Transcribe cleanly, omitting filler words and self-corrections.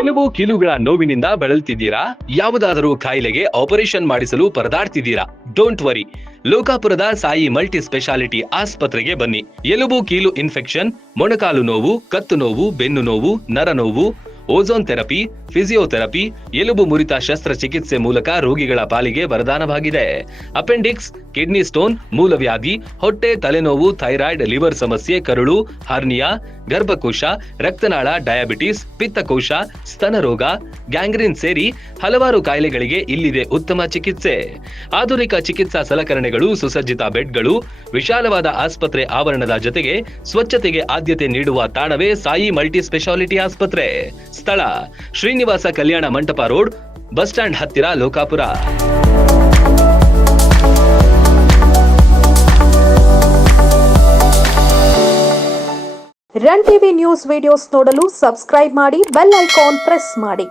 ಎಲುಬು ಕೀಲುಗಳ ನೋವಿನಿಂದ ಬಳಲ್ತಿದ್ದೀರಾ? ಯಾವುದಾದರೂ ಕಾಯಿಲೆಗೆ ಆಪರೇಷನ್ ಮಾಡಿಸಲು ಪರದಾಡ್ತಿದ್ದೀರಾ? ಡೋಂಟ್ ವರಿ, ಲೋಕಾಪುರದ ಸಾಯಿ ಮಲ್ಟಿ ಸ್ಪೆಷಾಲಿಟಿ ಆಸ್ಪತ್ರೆಗೆ ಬನ್ನಿ. ಎಲುಬು ಕೀಲು ಇನ್ಫೆಕ್ಷನ್, ಮೊಣಕಾಲು ನೋವು, ಕತ್ತು ನೋವು, ಬೆನ್ನು ನೋವು, ನರ ನೋವು, ಓಝೋನ್ ಥೆರಪಿ, ಫಿಸಿಯೋಥೆರಪಿ, ಎಲುಬು ಮುರಿತ ಶಸ್ತ್ರಚಿಕಿತ್ಸೆ ಮೂಲಕ ರೋಗಿಗಳ ಪಾಲಿಗೆ ವರದಾನವಾಗಿದೆ. ಅಪೆಂಡಿಕ್ಸ್, ಕಿಡ್ನಿ ಸ್ಟೋನ್, ಮೂಲವ್ಯಾಧಿ, ಹೊಟ್ಟೆ, ತಲೆನೋವು, ಥೈರಾಯ್ಡ್, ಲಿವರ್ ಸಮಸ್ಯೆ, ಕರುಳು, ಹರ್ನಿಯಾ, ಗರ್ಭಕೋಶ, ರಕ್ತನಾಳ, ಡಯಾಬಿಟಿಸ್, ಪಿತ್ತಕೋಶ, ಸ್ತನರೋಗ, ಗ್ಯಾಂಗ್ರೀನ್ ಸೇರಿ ಹಲವಾರು ಕಾಯಿಲೆಗಳಿಗೆ ಇಲ್ಲಿದೆ ಉತ್ತಮ ಚಿಕಿತ್ಸೆ. ಆಧುನಿಕ ಚಿಕಿತ್ಸಾ ಸಲಕರಣೆಗಳು, ಸುಸಜ್ಜಿತ ಬೆಡ್ಗಳು, ವಿಶಾಲವಾದ ಆಸ್ಪತ್ರೆ ಆವರಣದ ಜೊತೆಗೆ ಸ್ವಚ್ಛತೆಗೆ ಆದ್ಯತೆ ನೀಡುವ ತಾಣವೇ ಸಾಯಿ ಮಲ್ಟಿ ಸ್ಪೆಷಾಲಿಟಿ ಆಸ್ಪತ್ರೆ. ಸ್ಥಳ: Srinivasa Kalyana Mantapa road, bus stand ಹತ್ತಿರ, Lokapur. Run TV news videos ನೋಡಲು ಸಬ್ಸ್ಕ್ರೈಬ್ ಮಾಡಿ, ಬೆಲ್ ಐಕಾನ್ ಪ್ರೆಸ್ ಮಾಡಿ.